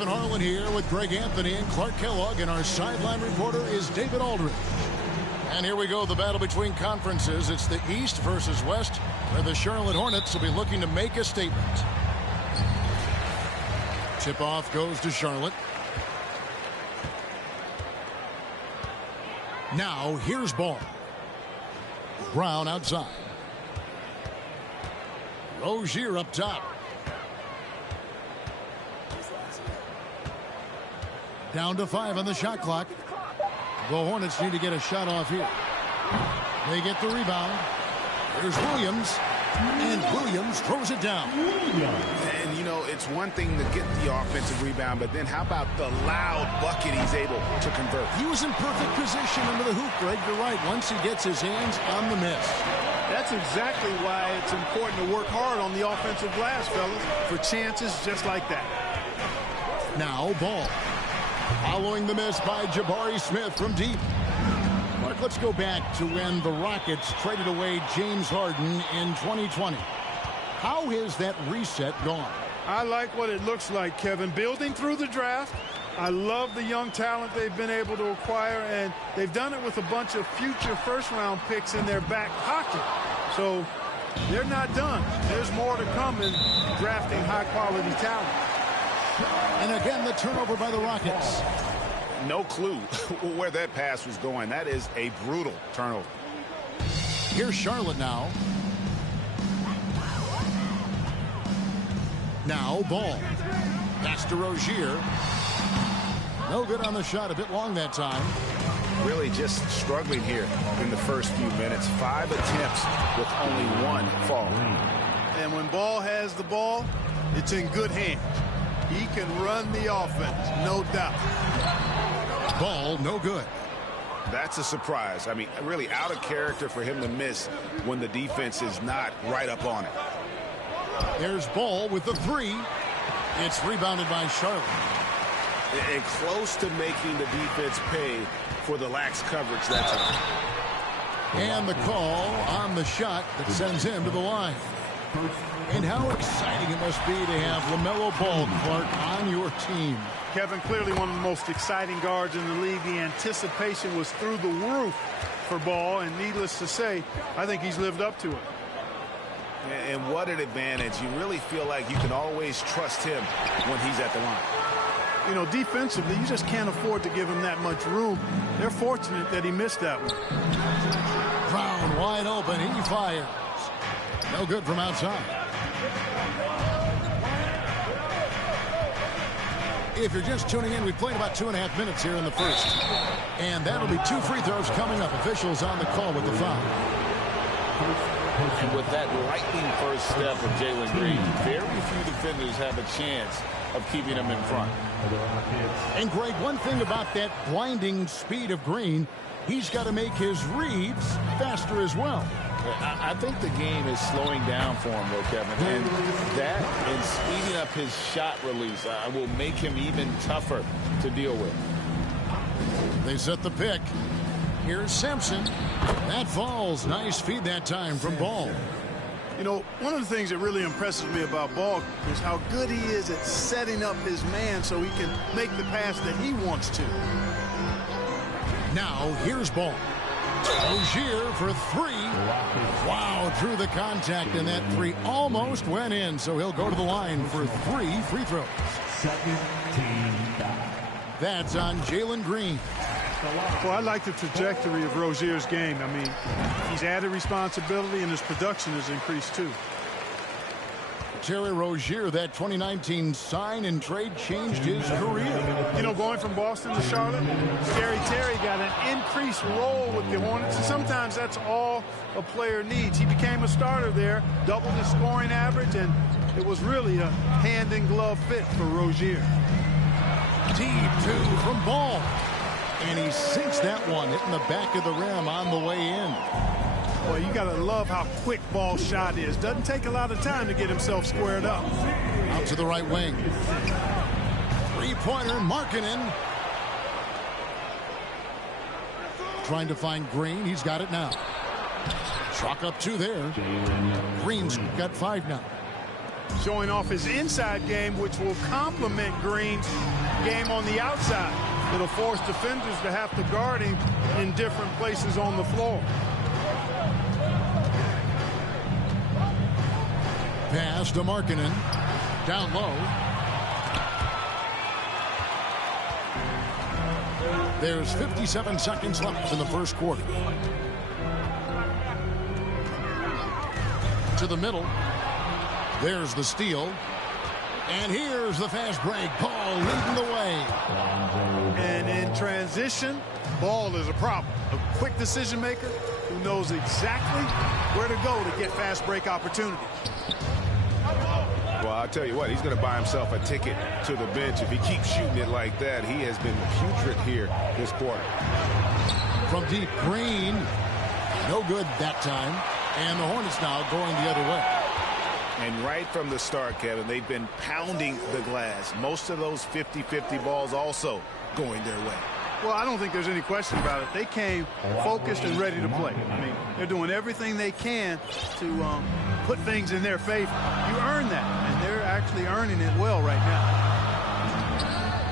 Kevin Harlan here with Greg Anthony and Clark Kellogg, and our sideline reporter is David Aldridge. And here we go, the battle between conferences. It's the East versus West, where the Charlotte Hornets will be looking to make a statement. Tip-off goes to Charlotte. Now, here's ball. Brown outside. Rozier up top. Down to 5 on the shot clock. The Hornets need to get a shot off here. They get the rebound. Here's Williams. And Williams throws it down. And, you know, it's one thing to get the offensive rebound, but then how about the loud bucket he's able to convert? He was in perfect position under the hoop, Greg. You're right. Once he gets his hands on the miss. That's exactly why it's important to work hard on the offensive glass, fellas, for chances just like that. Now, ball. Following the miss by Jabari Smith from deep. Mark, let's go back to when the Rockets traded away James Harden in 2020. How has that reset gone? I like what it looks like, Kevin. Building through the draft. I love the young talent they've been able to acquire, and they've done it with a bunch of future first-round picks in their back pocket. So they're not done. There's more to come in drafting high-quality talent. And again, the turnover by the Rockets. No clue where that pass was going. That is a brutal turnover. Here's Charlotte now. Now, ball. Pass to Rozier. No good on the shot. A bit long that time. Really just struggling here in the first few minutes. 5 attempts with only 1 fall. And when Ball has the ball, it's in good hands. He can run the offense, no doubt. Ball, no good. That's a surprise. I mean, really out of character for him to miss when the defense is not right up on it. There's Ball with the 3. It's rebounded by Charlotte. And close to making the defense pay for the lax coverage that time. And the call on the shot that sends him to the line. And how exciting it must be to have LaMelo Ball, Clark, on your team. Kevin, clearly one of the most exciting guards in the league. The anticipation was through the roof for Ball, and needless to say, I think he's lived up to it. And what an advantage. You really feel like you can always trust him when he's at the line. You know, defensively, you just can't afford to give him that much room. They're fortunate that he missed that one. Brown wide open. He fires. No good from outside. If you're just tuning in, we played about 2.5 minutes here in the first. And that'll be 2 free throws coming up. Officials on the call with the foul. And with that lightning first step of Jalen Green, very few defenders have a chance of keeping him in front. And Greg, one thing about that blinding speed of Green, he's got to make his reads faster as well. I think the game is slowing down for him, though, Kevin. And that and speeding up his shot release will make him even tougher to deal with. They set the pick. Here's Simpson. That falls. Nice feed that time from Ball. You know, one of the things that really impresses me about Ball is how good he is at setting up his man so he can make the pass that he wants to. Now, here's Ball. Rozier for 3. Wow, through the contact, and that 3 almost went in, so he'll go to the line for 3 free throws. 17 That's on Jalen Green. Well, I like the trajectory of Rozier's game. I mean, he's added responsibility, and his production has increased, too. Terry Rozier, that 2019 sign and trade changed his career. You know, going from Boston to Charlotte, Scary Terry got an increased role with the Hornets, and sometimes that's all a player needs. He became a starter there, doubled his scoring average, and it was really a hand-in-glove fit for Rozier. Deep 2 from Ball. And he sinks that one, hitting the back of the rim on the way in. Boy, you got to love how quick Ball's shot is. Doesn't take a lot of time to get himself squared up. Out to the right wing. Three-pointer, Markkanen. Trying to find Green. He's got it now. Chalk up 2 there. Green's got 5 now. showing off his inside game, which will complement Green's game on the outside. It'll force defenders to have to guard him in different places on the floor. Pass to Markkanen. Down low. There's 57 seconds left in the first quarter. To the middle. There's the steal. And here's the fast break. Ball leading the way. And in transition, Ball is a problem. A quick decision maker who knows exactly where to go to get fast break opportunities. Well, I'll tell you what, he's going to buy himself a ticket to the bench. If he keeps shooting it like that, he has been putrid here this quarter. From deep, Green. No good that time. And the Hornets now going the other way. And right from the start, Kevin, they've been pounding the glass. Most of those 50-50 balls also going their way. Well, I don't think there's any question about it. They came focused and ready to play. I mean, they're doing everything they can to put things in their favor. You earn that, and they're actually earning it well right now.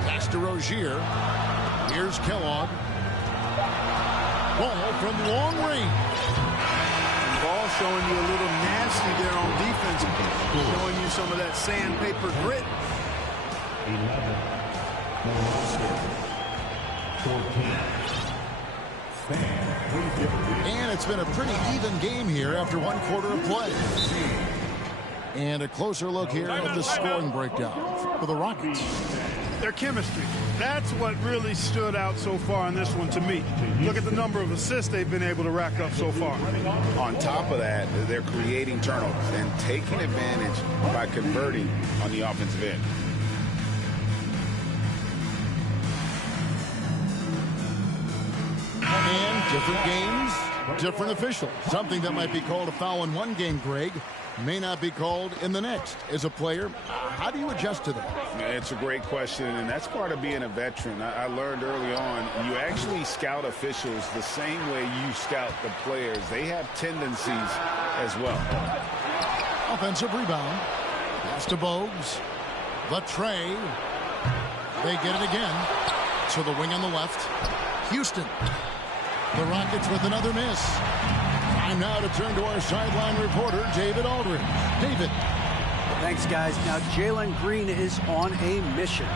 Pass to Rozier. Here's Kellogg. Ball from long range. Ball showing you a little nasty there on defense, showing you some of that sandpaper grit. 11. And it's been a pretty even game here after one quarter of play. And a closer look here at the scoring breakdown for the Rockets. Their chemistry. That's what really stood out so far in this one to me. Look at the number of assists they've been able to rack up so far. On top of that, they're creating turnovers and taking advantage by converting on the offensive end. And different games, different officials. Something that might be called a foul in one game, Greg, may not be called in the next. As a player, how do you adjust to that? It's a great question, and that's part of being a veteran. I learned early on, you actually scout officials the same way you scout the players. They have tendencies as well. Offensive rebound. Pass to Bogues. The tray. They get it again. To the wing on the left. Houston. The Rockets with another miss. Time now to turn to our sideline reporter, David Aldridge. David. Thanks, guys. Now, Jalen Green is on a mission.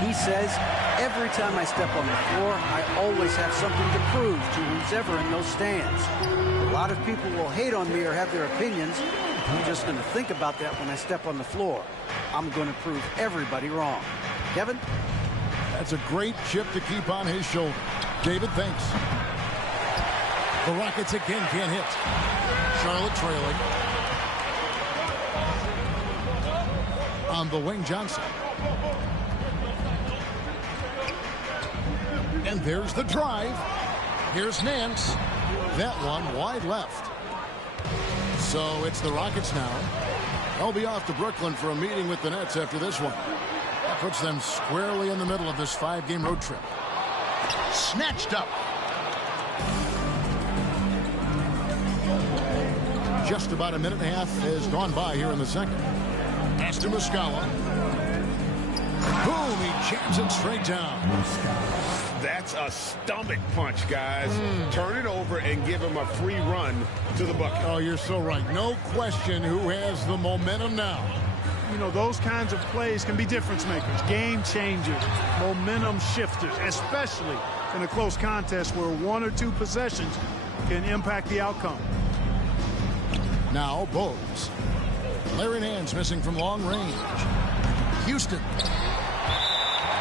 He says, every time I step on the floor, I always have something to prove to who's ever in those stands. A lot of people will hate on me or have their opinions. I'm just going to think about that when I step on the floor. I'm going to prove everybody wrong. Kevin? That's a great chip to keep on his shoulder. David, thanks. The Rockets again can't hit. Charlotte trailing. On the wing, Johnson. And there's the drive. Here's Nance. That one wide left. So it's the Rockets now. They'll be off to Brooklyn for a meeting with the Nets after this one. That puts them squarely in the middle of this 5-game road trip. Snatched up. Just about a minute and a half has gone by here in the second. Pass to Muscala. Boom, he jams it straight down. That's a stomach punch, guys. Turn it over and give him a free run to the bucket. Oh, you're so right. No question who has the momentum now. You know, those kinds of plays can be difference makers, game changers, momentum shifters, especially in a close contest where one or two possessions can impact the outcome. Now, Bogues. Larry Nance missing from long range. Houston.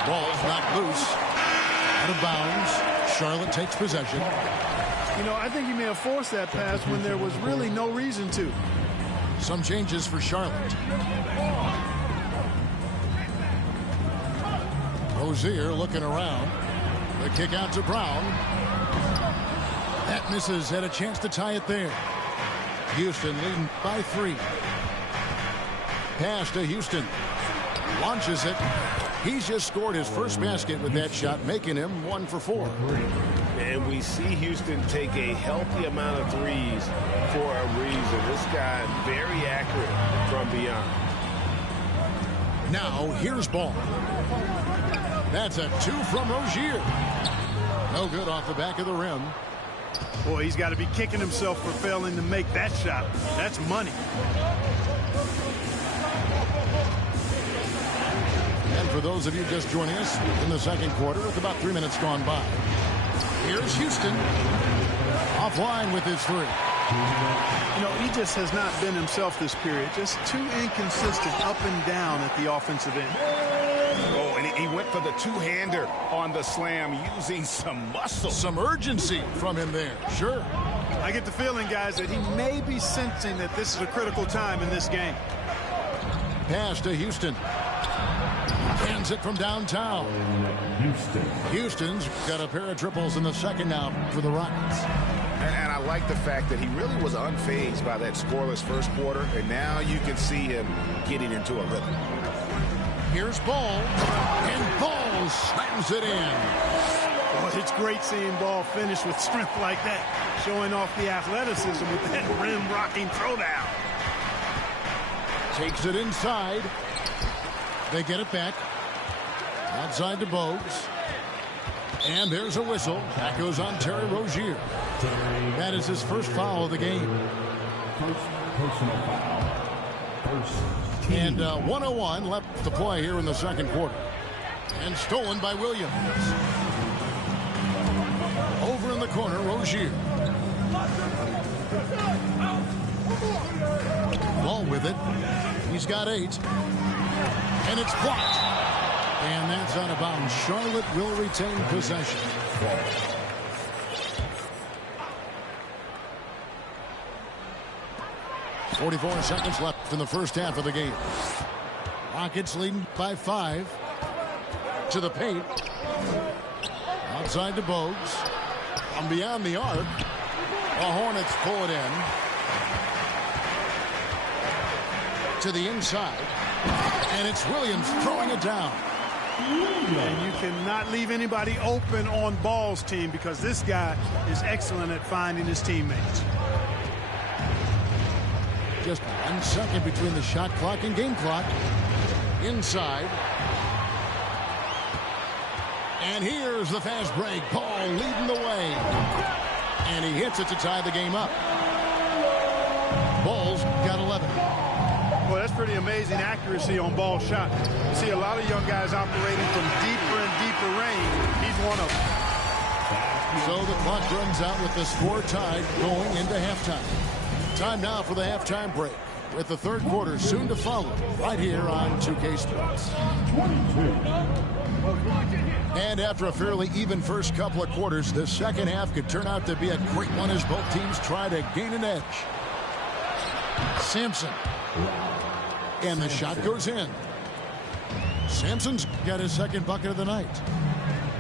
Ball's knocked loose. Out of bounds. Charlotte takes possession. You know, I think he may have forced that pass when there was really no reason to. Some changes for Charlotte. Rozier looking around. The kick out to Brown. That misses. Had a chance to tie it there. Houston leading by 3. Pass to Houston. Launches it. He's just scored his first basket with that shot, making him 1 for 4. And we see Houston take a healthy amount of threes for a reason. This guy very accurate from beyond. Now here's Ball. That's a 2 from Rozier. No good off the back of the rim. Boy, he's got to be kicking himself for failing to make that shot. That's money. And for those of you just joining us in the second quarter, with about 3 minutes gone by, here's Houston offline with his 3. You know, he just has not been himself this period. Just too inconsistent up and down at the offensive end. Oh, and he went for the two-hander on the slam, using some muscle. Some urgency from him there. Sure. I get the feeling, guys, that he may be sensing that this is a critical time in this game. Pass to Houston. Hands it from downtown. Houston's got a pair of triples in the second now for the Rockets. And I like the fact that he really was unfazed by that scoreless first quarter, and now you can see him getting into a rhythm. Here's Ball, and Ball slams it in. Well, it's great seeing Ball finish with strength like that, showing off the athleticism with that rim-rocking throwdown. Takes it inside. They get it back. Outside to Bogues. And there's a whistle. That goes on Terry Rozier. That is his first foul of the game. First personal foul. And 1:01 left to play here in the second quarter. And stolen by Williams. Over in the corner, Rozier. Ball with it. He's got 8. And it's blocked. And that's out of bounds. Charlotte will retain possession. 44 seconds left in the first half of the game. Rockets leading by 5. To the paint. Outside to Bogues. From beyond the arc. The Hornets pull it in. To the inside. And it's Williams throwing it down. And you cannot leave anybody open on Ball's team, because this guy is excellent at finding his teammates. Just 1 second between the shot clock and game clock. Inside. And here's the fast break. Ball leading the way. And he hits it to tie the game up. Ball's got 11. Well, that's pretty amazing accuracy on Ball's shot. You see a lot of young guys operating from deeper and deeper range. He's one of them. So the clock runs out with the score tied going into halftime. Time now for the halftime break, with the third quarter soon to follow right here on 2K Sports. And after a fairly even first couple of quarters, the second half could turn out to be a great one as both teams try to gain an edge. Sampson. And the shot goes in. Sampson's got his second bucket of the night.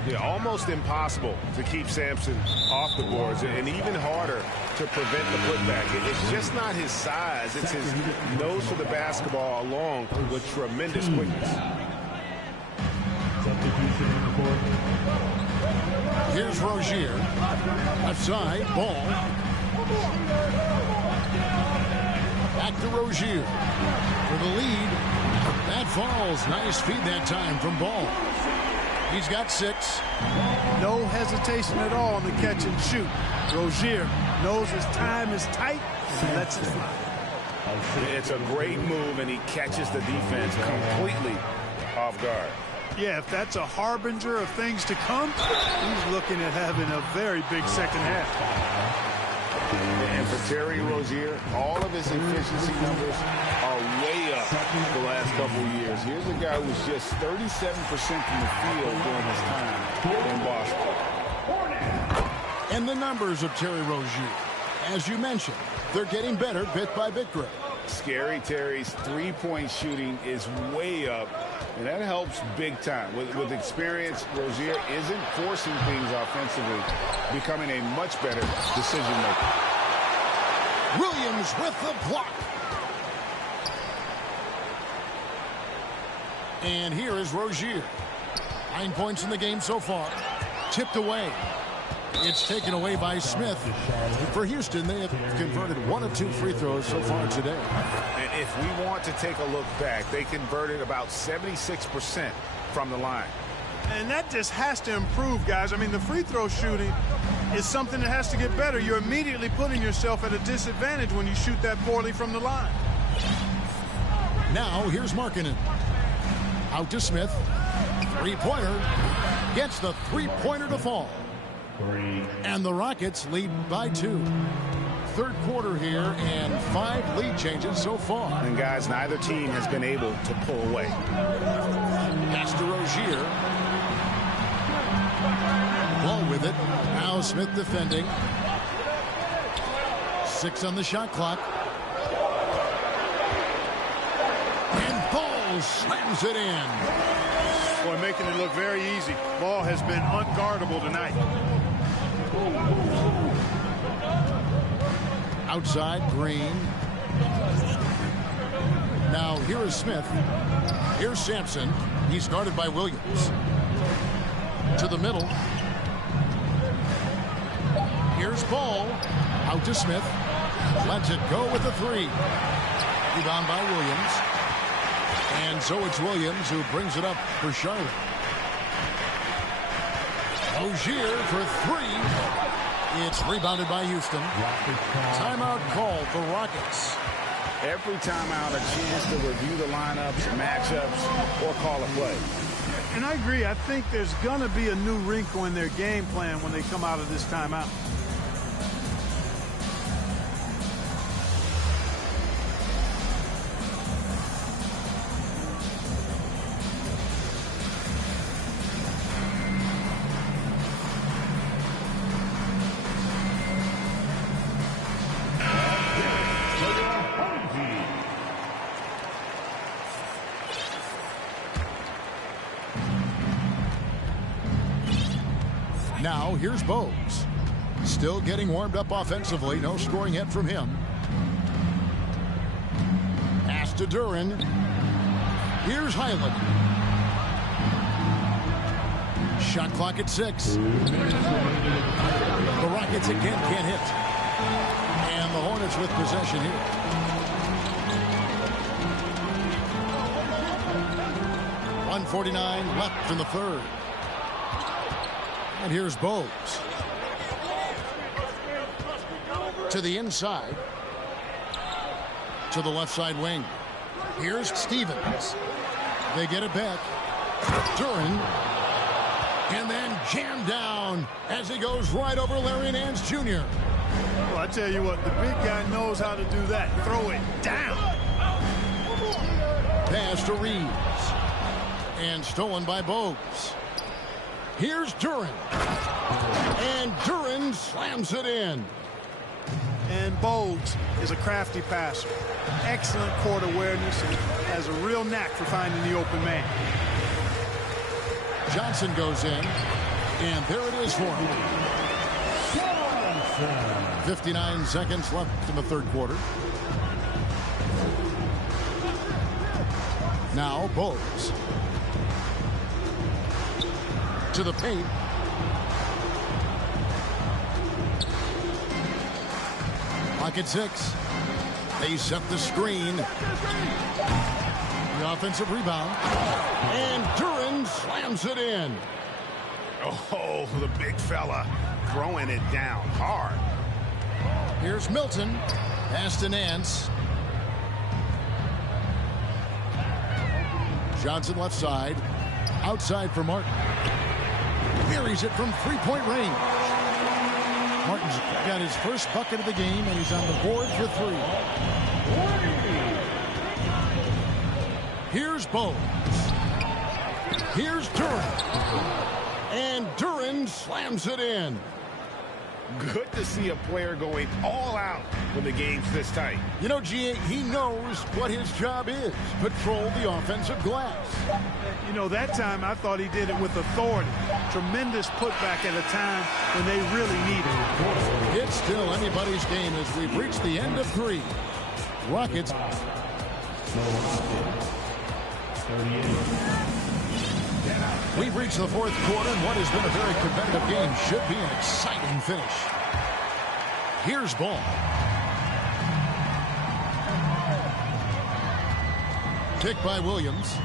Yeah, almost impossible to keep Sampson off the boards, and even harder to prevent the putback. It's just not his size. It's his nose for the basketball, along with tremendous quickness. Here's Rozier. Left side, Ball. Back to Rozier for the lead. That falls. Nice feed that time from Ball. He's got 6. No hesitation at all on the catch and shoot. Rozier knows his time is tight and lets it fly. It's a great move, and he catches the defense completely off guard. Yeah, if that's a harbinger of things to come, he's looking at having a very big second half. And for Terry Rozier, all of his efficiency numbers are way up the last couple of years. Here's a guy who's just 37% from the field during his time in Boston. And the numbers of Terry Rozier, as you mentioned, they're getting better bit by bit, Greg. Scary Terry's three-point shooting is way up, and that helps big time. With experience, Rozier isn't forcing things offensively, becoming a much better decision maker. Williams with the block. And here is Rozier. 9 points in the game so far. Tipped away. It's taken away by Smith. For Houston, they have converted 1 of 2 free throws so far today. And if we want to take a look back, they converted about 76% from the line. And that just has to improve, guys. I mean, the free throw shooting is something that has to get better. You're immediately putting yourself at a disadvantage when you shoot that poorly from the line. Now, here's Markkanen. Out to Smith. Three-pointer. Gets the three-pointer to fall. And the Rockets lead by 2. Third quarter here and 5 lead changes so far. And, guys, neither team has been able to pull away. Pass to Rozier. Ball with it. Now Smith defending. 6 on the shot clock. And Ball slams it in. Boy, making it look very easy. Ball has been unguardable tonight. Outside, Green. Now here is Smith. Here's Sampson. He's guarded by Williams. To the middle. Here's Ball. Out to Smith. Lets it go with the 3. Rebound by Williams. And so it's Williams who brings it up for Charlotte. Rozier for 3. It's rebounded by Houston. Timeout called the Rockets. Every timeout, a chance to review the lineups, matchups, or call a play. And I agree. I think there's going to be a new wrinkle in their game plan when they come out of this timeout. Now here's Bogues. Still getting warmed up offensively. No scoring yet from him. Pass to Duren. Here's Highland. Shot clock at 6. The Rockets again can't hit. And the Hornets with possession here. .149 left in the third. And here's Bogues. To the inside. To the left side wing. Here's Stevens. They get it back. Duren. And then jammed down as he goes right over Larry Nance Jr. Well, I tell you what, the big guy knows how to do that. Throw it down. Pass to Reeves. And stolen by Bogues. Here's Duren. And Duren slams it in. And Bogues is a crafty passer. Excellent court awareness and has a real knack for finding the open man. Johnson goes in. And there it is for him. 59 seconds left in the third quarter. Now Bogues. To the paint. Pocket 6. They set the screen. The offensive rebound. And Duren slams it in. Oh, the big fella throwing it down hard. Here's Milton. Pass to Nance. Johnson left side. Outside for Martin. Buries it from three-point range. Martin's got his first bucket of the game, and he's on the board for 3. Here's Bogues. Here's Duren. And Duren slams it in. Good to see a player going all out when the game's this tight. You know, G.A., he knows what his job is. Patrol the offensive glass. You know, that time I thought he did it with authority. Tremendous putback at a time when they really needed it. It's still anybody's game as we've reached the end of 3. Rockets. The Rockets, 38. We've reached the fourth quarter, and what has been a very competitive game should be an exciting finish. Here's Ball. Kick by Williams.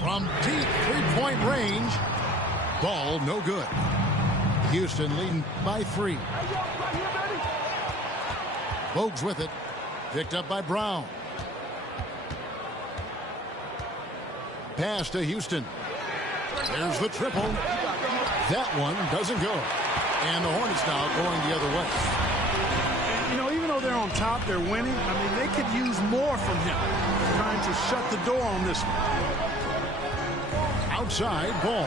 From deep three-point range. Ball no good. Houston leading by 3. Bogues with it. Picked up by Brown. Pass to Houston. There's the triple. That one doesn't go. And the Hornets now going the other way. You know, even though they're on top, they're winning. I mean, they could use more from him. Trying to shut the door on this one. Outside, Ball.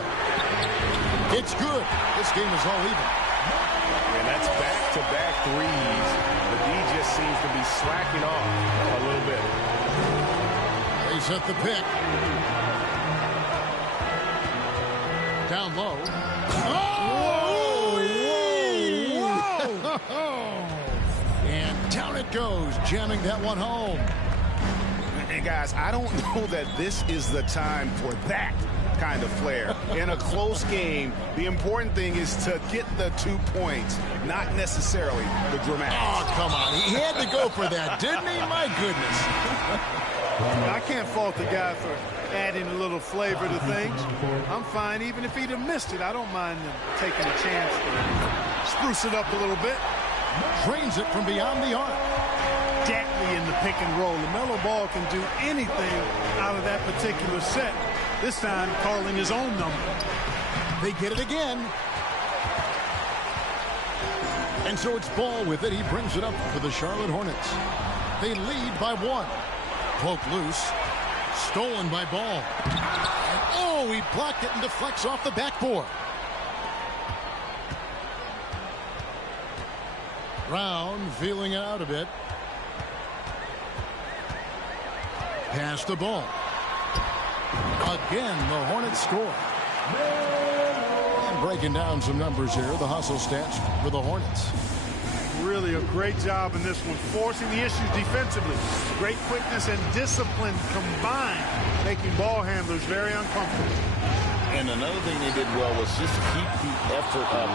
It's good. This game is all even. And that's back-to-back threes. The D just seems to be slacking off a little bit. They set the pick. Down low. Oh! Whoa! Whoa! And down it goes, jamming that one home. And guys, I don't know that this is the time for that kind of flair. In a close game, the important thing is to get the 2 points, not necessarily the dramatics. Oh, come on. He had to go for that, didn't he? My goodness. I can't fault the guy for adding a little flavor to things. I'm fine. Even if he'd have missed it, I don't mind him taking a chance to spruce it up a little bit. Drains it from beyond the arc. Deadly in the pick and roll. LaMelo Ball can do anything out of that particular set. This time calling his own number. They get it again. And so it's Ball with it. He brings it up for the Charlotte Hornets. They lead by 1. Poke loose. Stolen by Ball. And oh, he blocked it and deflects off the backboard. Brown feeling it out a bit. Pass the Ball. Again, the Hornets score. And breaking down some numbers here, the hustle stats for the Hornets. Really a great job in this one, forcing the issues defensively. Great quickness and discipline combined, making ball handlers very uncomfortable. And another thing they did well was just keep the effort up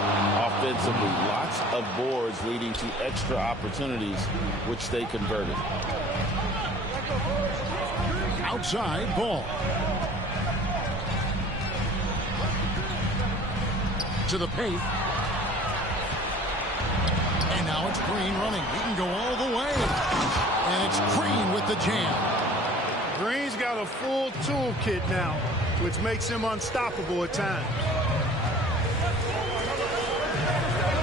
offensively. Lots of boards leading to extra opportunities, which they converted. Outside, Ball. To the paint. And now it's Green running. He can go all the way. And it's Green with the jam. Green's got a full toolkit now, which makes him unstoppable at times.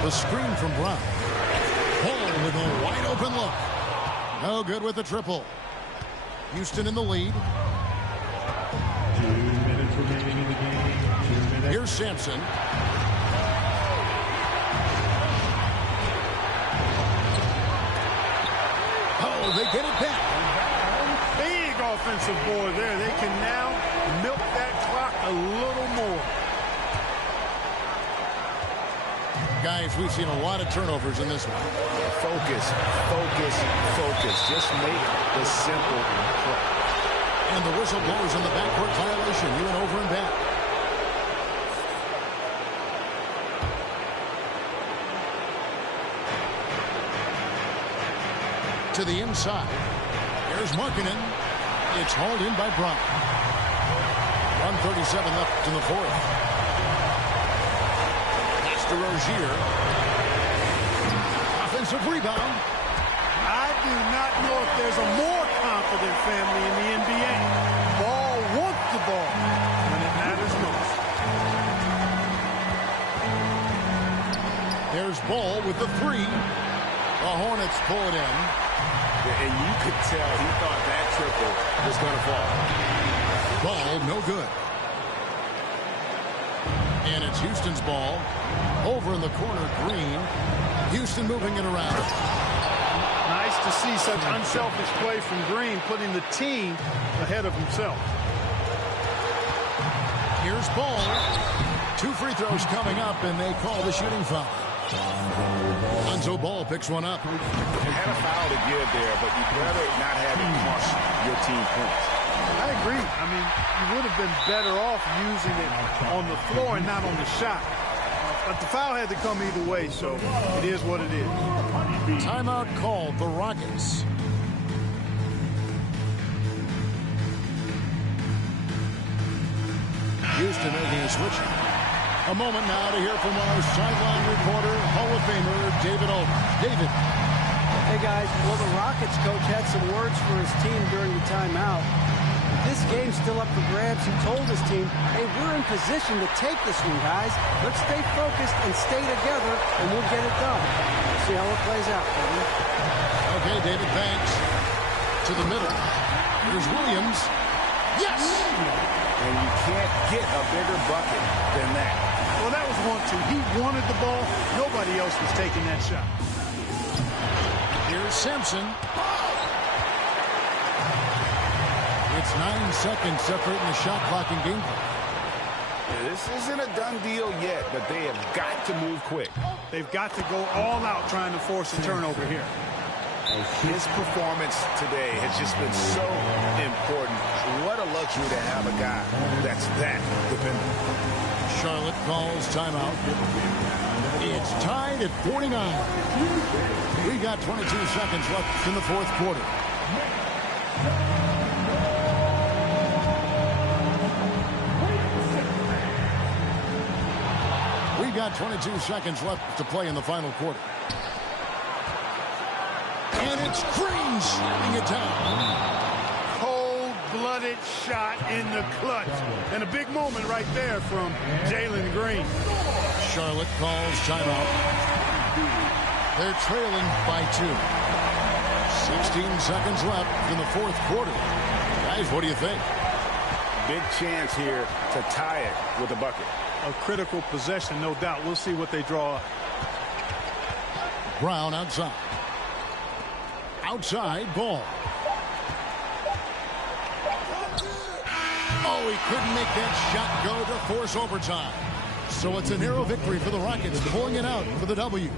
The screen from Brown. Ball with a wide open look. No good with the triple. Houston in the lead. 2 minutes remaining in the game. 2 minutes. Here's Sampson. Oh, they get it back. Big offensive board there. They can now milk that clock a little more. Guys, we've seen a lot of turnovers in this one. Focus, focus, focus. Just make the simple play. And the whistle blows on the backcourt violation. He went over and back. To the inside. There's Markkanen. It's hauled in by Brown. 1:37 left in the fourth. Pass to Rozier. Offensive rebound. I do not know if there's a more confident family in the NBA. Ball wants the ball when it matters most. There's Ball with the 3. The Hornets pull it in. And you could tell he thought that triple was going to fall. Ball no good. And it's Houston's ball. Over in the corner, Green. Houston moving it around. Nice to see such unselfish play from Green, putting the team ahead of himself. Here's Ball. 2 free throws coming up, and they call the shooting foul. Lonzo Ball picks one up. You had a foul to give there, but you better not have it cost your team points. I agree. I mean, you would have been better off using it on the floor and not on the shot. But the foul had to come either way, so it is what it is. Timeout called the Rockets. Houston making a switch. A moment now to hear from our sideline reporter, Hall of Famer David Aldridge. David. Hey, guys. Well, the Rockets coach had some words for his team during the timeout. This game's still up for grabs. He told his team, hey, we're in position to take this one, guys. Let's stay focused and stay together, and we'll get it done. We'll see how it plays out, Kevin. Okay, David, thanks. To the middle. Here's Williams. Yes! And you can't get a bigger bucket than that. Well, that was 1-2. He wanted the ball. Nobody else was taking that shot. Here's Simpson. It's 9 seconds separating the shot clock and game play. This isn't a done deal yet, but they have got to move quick. They've got to go all out trying to force a turnover here. His performance today has just been so important. What a luxury to have a guy that's that dependent. Charlotte calls timeout. It's tied at 49. We got 22 seconds left in the fourth quarter. We got 22 seconds left to play in the final quarter. And it's Green shooting it down. Cold-blooded shot in the clutch. And a big moment right there from Jalen Green. Charlotte calls timeout. They're trailing by 2. 16 seconds left in the fourth quarter. Guys, what do you think? Big chance here to tie it with a bucket. A critical possession, no doubt. We'll see what they draw up. Brown outside. Outside ball. Oh, he couldn't make that shot go to force overtime. So it's a narrow victory for the Rockets, pulling it out for the W.